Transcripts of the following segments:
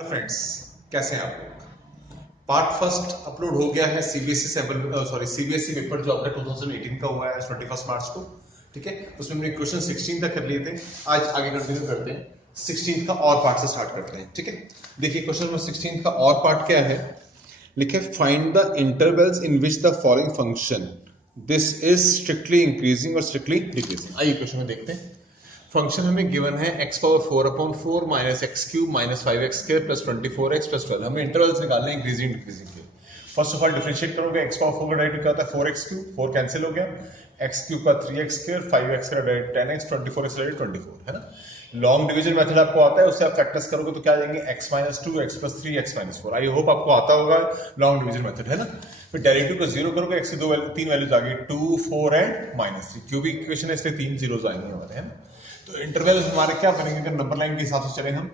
Friends, कैसे हैं आप लोग। पार्ट फर्स्ट अपलोड हो गया है सीबीएसई पेपर जो आपका 2018 का हुआ है 21 मार्च को। ठीक है, उसमें हमने क्वेश्चन 16 तक कर लिए थे। आज आगे कंटिन्यू करते हैं, 16 का और पार्ट से स्टार्ट करते हैं। ठीक है, देखिए क्वेश्चन नंबर 16 का और पार्ट क्या है। लिखे find the intervals in which the following function this is strictly increasing और स्ट्रिक्टली डिक्रीजिंग। आइए क्वेश्चन में देखते हैं। फंक्शन हमें गिवन है x power 4/4 minus x cube minus 5x square plus 24x plus 12। हमें इंटरवल्स निकालने हैं इंक्रीजिंग डिक्रीजिंग के। फर्स्ट ऑफ ऑल डिफरेंशिएट करोगे, x पावर 4 का डायरेक्ट क्या होता है 4x क्यूब, 4 कैंसिल हो गया, x क्यूब का 3x स्क्वायर, 5x का डायरेक्ट 10x, 24x का डायरेक्ट 24 है ना। लॉन्ग डिवीजन मेथड आपको आता है, उससे आप फैक्टर्स करोगे तो क्या आ जाएंगे x minus 2 x plus 3 x minus 4। I hope आपको आता होगा लॉन्ग डिवीजन मेथड है ना। फिर डेरिवेटिव को जीरो करोगे, x की तीन वैल्यूज आ गई 2 4 एंड माइनस 3। क्यूबिक इक्वेशन है इसलिए तीन जीरोस आएंगे हमारे है ना। तो इंटरवल हमारे क्या बनेंगे अगर नंबर लाइन के हिसाब से चले हम,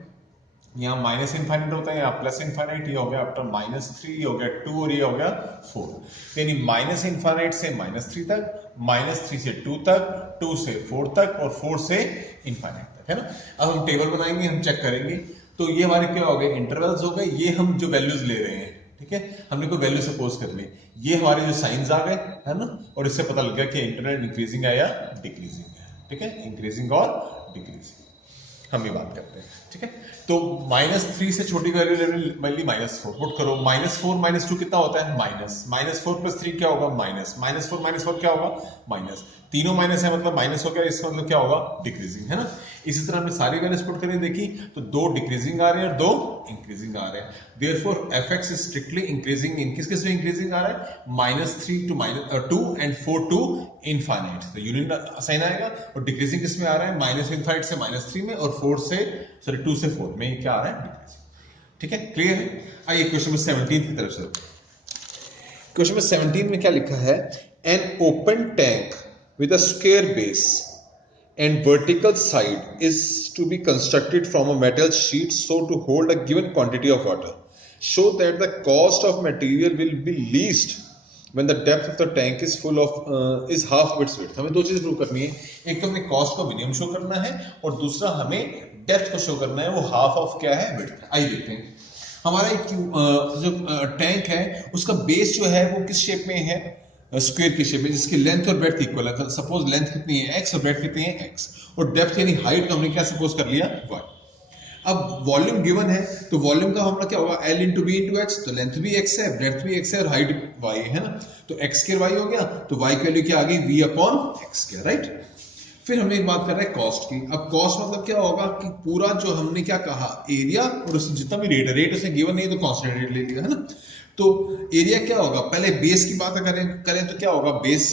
यहाँ माइनस इनफाइनाइट होता है, यहाँ प्लस इनफाइनाइट, ये हो गया आफ्टर -3, हो गया 2 और ये हो गया 4। यानी माइनस इनफाइनाइट से -3 तक, -3 से 2 तक, 2 से 4 तक और 4 से इनफाइनाइट तक है ना। अब हम टेबल बनाएंगे, हम चेक करेंगे। तो ये हमारे क्या हो गए इंटरवल्स हो गए। ये हम जो वैल्यूज ले रहे हैं, ठीक है, हमने कोई वैल्यू सपोज कर ली, ये हमारे जो साइंस आ गए है ना, और इससे पता लग गया कि इंटरवल इंक्रीजिंग है या डिक्रीजिंग है। ठीक है, इंक्रीजिंग और डिक्रीजिंग हम ये बात करते हैं। ठीक है, तो -3 से छोटी वैल्यू ले ली -4 पुट करो। -4 -2 कितना होता है -4 प्लस 3 क्या होगा -4 क्या होगा माइनस। तीनों माइनस है मतलब माइनस हो गया, इसका मतलब क्या होगा डिक्रीजिंग है ना। इसी तरह हमने सारी वैल्यूज पुट करके देखी तो दो डिक्रीजिंग आ रहे हैं और दो इंक्रीजिंग आ रहे हैं। Therefore fx is strictly increasing. इन किस में इंक्रीजिंग आ रहा है -3 टू -2 एंड 4 टू इनफाइनाइट, तो यूनिट साइन आएगा। और डिक्रीजिंग किस में आ रहा है माइनस इनफाइनाइट से -3 में और 2 से 4 में क्या आ रहा है डिक्रीजिंग। ठीक है, क्लियर है। आइए क्वेश्चन नंबर 17 की तरफ से। क्वेश्चन नंबर 17 में क्या लिखा है, an open tank with a square base and vertical side is to be constructed from a metal sheet so to hold a given quantity of water. Show that the cost of material will be least when the depth of the tank is full of is half of its width. हमें दो चीजें prove करनी है, एक तो हमें cost को minimum show करना है और दूसरा हमें डेप्थ को शो करना है, वो हाफ ऑफ क्या है विड्थ। आइए देखते हैं। हमारा एक जो टैंक है उसका बेस जो है वो किस शेप में है, स्क्वायर की शेप में, जिसकी लेंथ और ब्रेड्थ इक्वल है। सपोज लेंथ कितनी है x और ब्रेड्थ कितनी है x, और डेप्थ यानी हाइट हमने क्या सपोज कर लिया y। अब वॉल्यूम गिवन है तो वॉल्यूम का हमारा क्या होगा L into B into H, तो लेंथ भी x है, ब्रेड्थ भी x है और हाइट y है ना। तो x स्क्वायर y हो गया, तो y की वैल्यू क्या आ गई v upon x square, right. फिर हमने एक बात कर रहे हैं कॉस्ट की। अब कॉस्ट मतलब क्या होगा कि पूरा जो हमने क्या कहा एरिया और उसमें जितना भी रेट है, रेट उसने गिवन नहीं तो कांस्टेंट रेट ले लिया है ना। तो एरिया क्या होगा, पहले बेस की बात करें तो क्या होगा बेस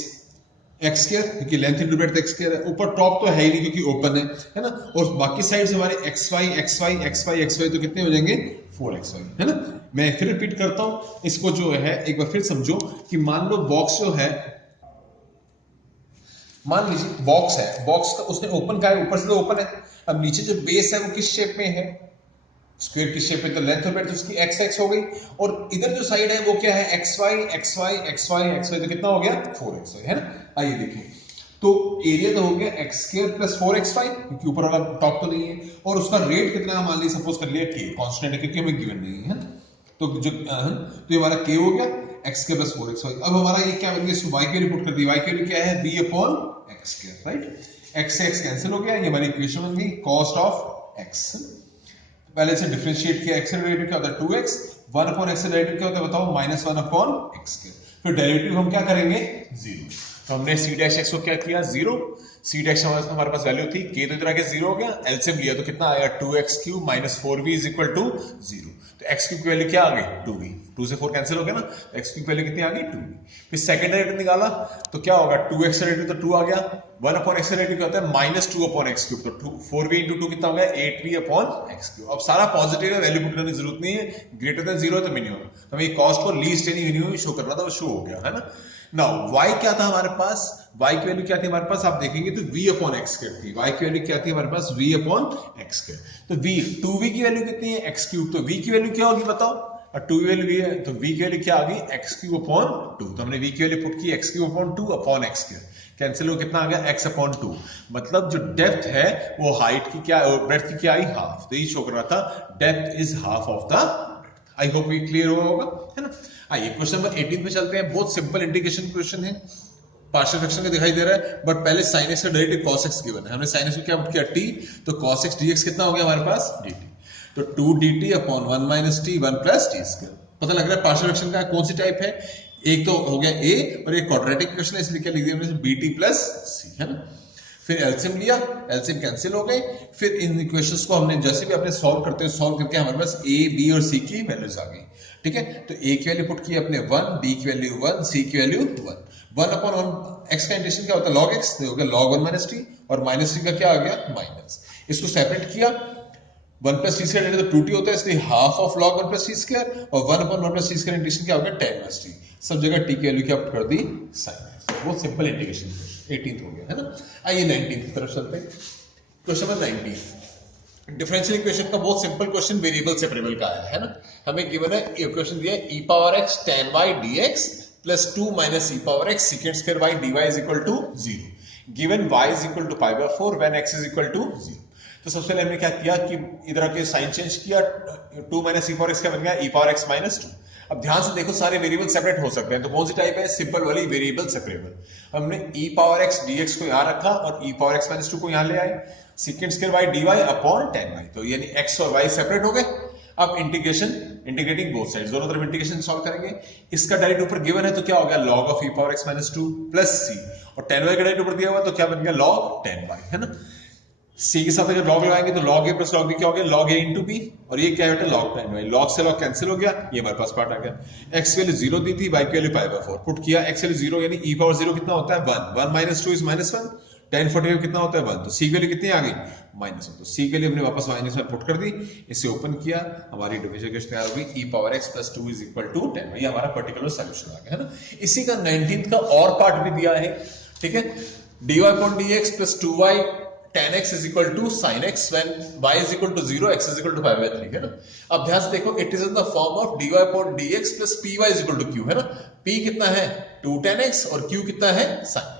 एक्स स्क्वायर, क्योंकि length into breadth x square है। ऊपर टॉप तो है ही नहीं क्योंकि ओपन है ना। और बाकी साइड से हमारे xy तो कितने हो जाएंगे 4xy है ना। मैं फिर रिपीट करता हूं इसको, जो है एक बार फिर समझो कि मान लो बॉक्स जो है, मान लीजिए बॉक्स है, बॉक्स का उसने ओपन का है, ऊपर से तो ओपन है। अब नीचे जो बेस है वो किस शेप में है, स्क्वायर की शेप में, तो लेंथ और ब्रेड्थ उसकी x हो गई। और इधर जो साइड है वो क्या है xy, तो कितना हो गया 4xy है ना। आइए देखिए, तो एरिया तो हो गया x स्क्वायर प्लस 4xy, क्योंकि ऊपर वाला टॉप तो नहीं है। और उसका रेट कितना मान लीजिए सपोज कर लिया k, कांस्टेंट है क्योंकि हमें गिवन नहीं है। तो जो तो ये हमारा k हो गया x स्क्वायर प्लस 4xy। अब हमारा ये क्या बन गया, y की वैल्यू पुट कर दी, y की वैल्यू क्या है v upon x square, right. x से x कैंसिल हो गया, ये हमारी इक्वेशन बन गई कॉस्ट ऑफ x। पहले से डिफरेंशिएट किया, x डेरिवेटिव क्या होता है 2x, 1 अपॉन x डेरिवेटिव क्या होता है बताओ -1 अपॉन x स्क्वायर। फिर डेरिवेटिव हम क्या करेंगे 0, तो हमने c डैश x को क्या किया 0, c डैश हमारे पास वैल्यू थी, k तो इधर आके 0 हो गया, एलसीएम लिया तो कितना आएगा 2x cube minus 4v is equal to 0। तो x क्यूब की वैल्यू क्या आ गई 2v, 2 से 4 कैंसिल हो गया ना, तो x क्यूब की वैल्यू कितनी आ गई 2v। फिर सेकंड डेरिवेटिव निकाला तो क्या होगा 2x डेरिवेटिव तो 2 आ गया, 1 अपॉन x डेरिवेटिव क्या होता है -2 अपॉन x क्यूब, तो 4v इंटू 2 कितना हो गया 8v अपॉन x क्यूब। अब सारा पॉजिटिव है, वैल्यू पुट करने की जरूरत नहीं है, ग्रेटर देन 0 है तो मिनिमम, तो हमें कॉस्ट को लीस्ट यानी मिनिमम शो करना था, वो शो हो गया है ना। नाउ y क्या था हमारे पास, y की वैल्यू क्या थी हमारे पास, आप देखेंगे तो v अपॉन x स्क्वायर थी। y की वैल्यू क्या थी हमारे पास v अपॉन x स्क्वायर, तो v 2v की वैल्यू कितनी है x क्यूब, तो v की वैल्यू क्या होगी बताओ और 2 वैल्यू भी है तो v की वैल्यू क्या आ गई x³ अपॉन 2। तो हमने v की वैल्यू पुट की x³ upon 2 upon x², cancel हो कितना आ गया x अपॉन 2। मतलब जो डेप्थ है वो हाइट की क्या, ब्रेड्थ की क्या आई, हाफ। तो ये शो कर रहा था depth is half of the breadth. I hope ये क्लियर हुआ होगा, है ना। आइए क्वेश्चन नंबर 18 पे चलते हैं। बहुत सिंपल इंटीग्रेशन क्वेश्चन है, पार्शियल फ्रैक्शन का दिखाई दे रहा है, बट पहले sin x का डेरिवेटिव cos x गिवन है। हमने sin x को क्या पुट किया t, तो cos x dx कितना हो गया हमारे पास dt, तो 2 dt upon 1 minus t 1 plus t square. पता लग रहा है पार्शियल फ्रैक्शन का कौन सी टाइप है, एक तो हो गया a और एक क्वाड्रेटिक इक्वेशन है, इसलिए क्या लिख दिया हमने bt प्लस c, है ना। फिर एलसीएम लिया, एलसीएम कैंसिल हो गए। फिर इन इक्वेशंस को हमने जैसे भी अपने सॉल्व करते हैं, सॉल्व करके हमारे पास a b और c की वैल्यूज आ गई, ठीक है। तो a की वैल्यू पुट की अपने 1, b की वैल्यू 1, c की वैल्यू 1। 1 अपॉन 1 x का इंटीग्रेशन क्या होता है, log x, हो गया log 1 माइनस t, और माइनस t का क्या आ गया माइनस। इसको सेपरेट किया, 1 प्लस टी स्क्वायर तो 2t होता है, इसलिए half of log 1 plus T square, और 1 upon 1 plus T square integration क्या हो गया 10 माइनस t। सब जगह t की वैल्यू क्या पुट कर दी sin x। बहुत सिंपल इंटीग्रेशन 18th हो गया, है ना। आइए 19th की तरफ चलते हैं। क्वेश्चन नंबर 19 डिफरेंशियल इक्वेशन का बहुत सिंपल क्वेश्चन वेरिएबल सेपरेबल का आया है ना। हमें गिवन है इक्वेशन दिया है e power x tan y dx plus 2 minus e power x secant square y dy is equal to 0, given y is equal to pi by 4 when x is equal to 0। तो सबसे पहले हमने क्या किया कि इधर के साइन चेंज किया, 2 माइनस e पावर x क्या बन गया e पावर x माइनस 2। अब ध्यान से देखो सारे वेरिएबल सेपरेट हो सकते हैं, तो कौन सी टाइप है, सिंपल वाली वेरिएबल सेपरेबल। हमने e पावर x dx को यहां रखा और e पावर x माइनस 2 को यहां ले आए, secant square y dy upon tan y, तो यानी x और y सेपरेट हो गए। अब इंटीग्रेटिंग बोथ साइड्स, दोनों तरफ इंटीग्रेशन सॉल्व करेंगे। इसका डायरेक्ट ऊपर गिवन है तो क्या हो गया log of e power x minus 2 plus c, और tan y का डायरेक्ट ऊपर दिया हुआ तो क्या बन गया log tan y, है ना। c के साथ अगर log लगाएंगे तो log a plus log b क्या हो गया log a इंटू b, और ये क्या है log tan y, log से log कैंसिल हो गया, ये हमारे पास पार्ट आ गया। x की वैल्यू 0 दी थी, y की वैल्यू पाई बाय 4 पुट किया, x की वैल्यू 0 यानी e पावर 0 कितना होता है 1, 1 माइनस 2 इज माइनस 1, tan 45 कितना होता है 1, तो c की वैल्यू कितनी आ गई माइनस 1, तो c के लिए हमने वापस माइनस में पुट कर दी। इसे ओपन किया, हमारी डिफरेंशियल इक्वेशन तैयार हो गई e power x plus 2 is equal to tan, ये हमारा पर्टिकुलर सॉल्यूशन आ गया, है ना। इसी का 19th का और पार्ट भी दिया है, ठीक है। dy upon dx plus 2y tan x is equal to sin x when y is equal to 0, x is equal to pi by 3, है ना। अब ध्यान से देखो, it is in the form of dy upon dx plus py is equal to q, है ना। p कितना है 2 tan x और q कितना है sin।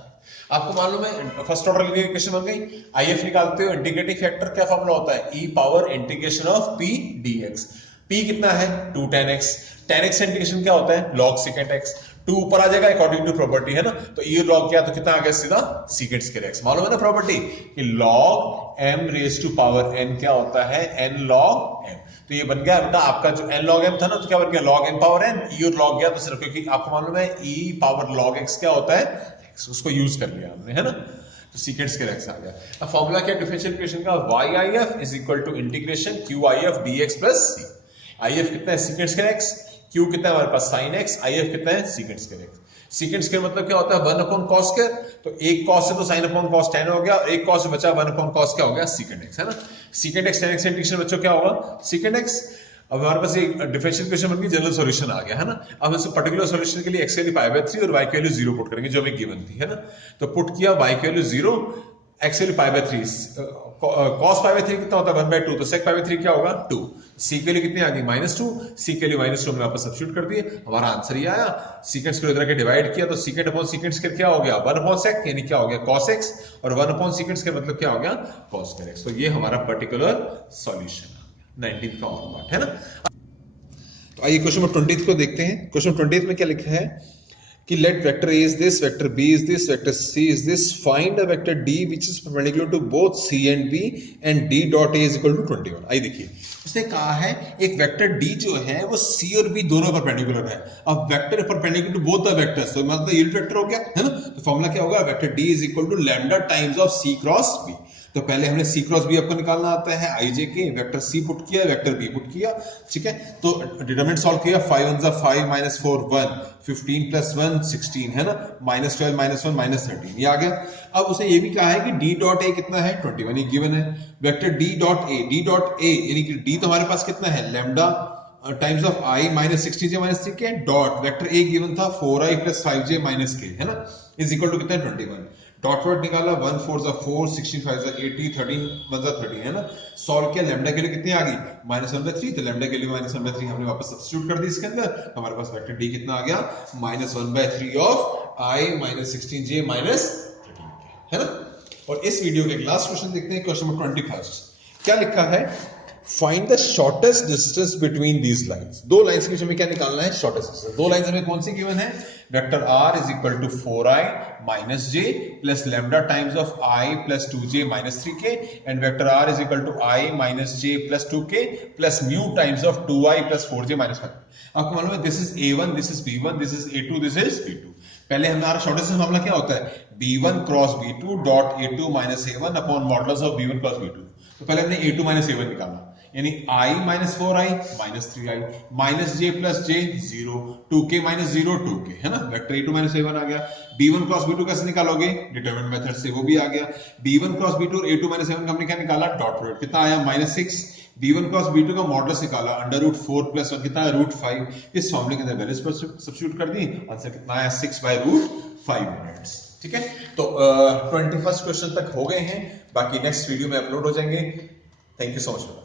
आपको मालूम है फर्स्ट ऑर्डर लीनियर इक्वेशन बन गई। IF निकालते हो, इंटीग्रेटिंग फैक्टर क्या फॉर्मूला होता है e power integration of p dx। p कितना है 2 tan x, tan x integration क्या होता है log secant x, 2 ऊपर आ जाएगा अकॉर्डिंग टू प्रॉपर्टी, है ना। तो ये log किया तो कितना आ गया सीधा secant square x। मालूम है ना प्रॉपर्टी कि log m raise to power n क्या होता है n log m। तो ये बन गया बेटा आपका जो n log m था ना, तो क्या बन गया log m power n, e और log गया तो सिर्फ क्योंकि आपको मालूम है e पावर log x क्या होता है x, उसको यूज कर लिया हमने, है ना। तो secant square x आ गया। अब फॉर्मूला क्या डिफरेंशियल इक्वेशन का, yif is equal to integration qif dx plus c। if कितना है secant square x, q कितना है हमारे पास sin x, if कितना है secant square x। secant square मतलब क्या होता है 1 अपॉन cos square, तो एक cos से तो sin अपॉन cos tan हो गया, और एक cos से बचा 1 अपॉन cos क्या हो गया secant x, है ना। secant x tan x integration बच्चों क्या होगा secant x। अब हमारे पास एक डिफरेंशियल इक्वेशन बन गई, जनरल सॉल्यूशन आ गया, है ना। अब इस पर्टिकुलर सॉल्यूशन के लिए x की वैल्यू पाई बाय 3 और y की वैल्यू 0 पुट करेंगे जो हमें गिवन थी, है ना। तो पुट किया y की वैल्यू 0, x की value pi by 3, cos pi by 3 कितना होता है 1 बाय 2, तो sec पाई बाय 3 क्या होगा 2, c के लिए कितनी आ गई -2, c के लिए -2 हमने वापस सब्स्टिट्यूट कर दिए, हमारा आंसर ये आया। secant स्क्वायर इधर के डिवाइड किया तो secant अपॉन secant स्क्वायर क्या हो गया 1 अपॉन sec, यानी क्या हो गया cos x, और 1 अपॉन secant स्क्वायर मतलब क्या हो गया cos स्क्वायर x। तो ये हमारा पर्टिकुलर सॉल्यूशन आ गया 19th का और पार्ट, है ना। तो आइए क्वेश्चन नंबर 20 को देखते हैं। क्वेश्चन 20 में क्या लिखा है कि let vector A is this, vector B is this, vector C is this, find a vector D which is perpendicular to both C and B and D dot A is equal to 21। आइए देखिए, उसने कहा है एक vector D जो है वो C और B दोनों परपेंडिकुलर है। अब vector perpendicular to both the vectors, तो मतलब यूनिट वेक्टर हो गया, है ना। तो फॉर्मूला क्या होगा vector D is equal to lambda times of C cross B। तो पहले हमने C क्रॉस B आपको निकालना आता है IJ के, वेक्टर C पुट किया, वेक्टर B पुट किया, ठीक है। तो डिटरमिनेंट सॉल्व किया, 5 1 5 -4 1, 15 + 1 16, है ना, -12 -1 -13, ये आ गया। अब उसे ये भी कहा है कि D डॉट A कितना है 21, ये गिवन है। वेक्टर D डॉट A यानी कि D तो हमारे पास कितना है lambda times of I -16j -3 के, डॉट वेक्टर A गिवन था 4i + 5j - k, है ना, इज इक्वल टू कितना है 21। डॉट प्रोडक्ट निकाला, 1 4 जा 4, 16 5 जा 80, 13 1 जा 13 है ना। सॉल्व किया, लैम्डा के लिए कितनी आ गई -1/3, तो लैम्डा के लिए -1/3 हमने वापस सब्स्टिट्यूट कर दी इसके अंदर, हमारे पास वेक्टर डी कितना आ गया -1/3 ऑफ i -16j -13 है ना। और इस वीडियो के लास्ट क्वेश्चन देखते हैं, क्वेश्चन नंबर 21। क्या लिखा है, find the shortest distance between these lines. दो लाइंस के बीच में क्या निकालना है, शॉर्टेस्ट डिस्टेंस। दो लाइंस हमें कौन सी गिवन है, vector r is equal to 4i minus j plus lambda times of i plus 2j minus 3k and vector r is equal to i minus j plus 2k plus mu times of 2i plus 4j minus 5। आपको मालूम है this is a1, this is b1, this is a2, this is b2। पहले हमारा shortest मामला क्या होता है, b1 cross b2 dot a2 minus a1 upon modulus of b1 cross b2। तो पहले हमने a2 माइनस a1 निकाला, यानी i minus 4i minus 3i minus j plus j 0, 2k minus 0 2k है ना। वेक्टर a2 माइनस a1 आ गया। b1 cross b2 कैसे निकालोगे, डिटरमिनेंट मेथड से, वो भी आ गया। b1 क्रॉस b2 और a2 माइनस a1 का हमने क्या निकाला, डॉट प्रोडक्ट, कितना आया -6। b1 क्रॉस b2 का मॉडुलस निकाला, √4 प्लस 1 कितना है √5। इस फॉर्मूले के अंदर वैल्यूज सब्स्टिट्यूट कर दी, आंसर कितना आया 6/√5 मिनट्स। ठीक है, तो 21st क्वेश्चन तक हो गए हैं, बाकी नेक्स्ट वीडियो में अपलोड हो जाएंगे। Thank you so much.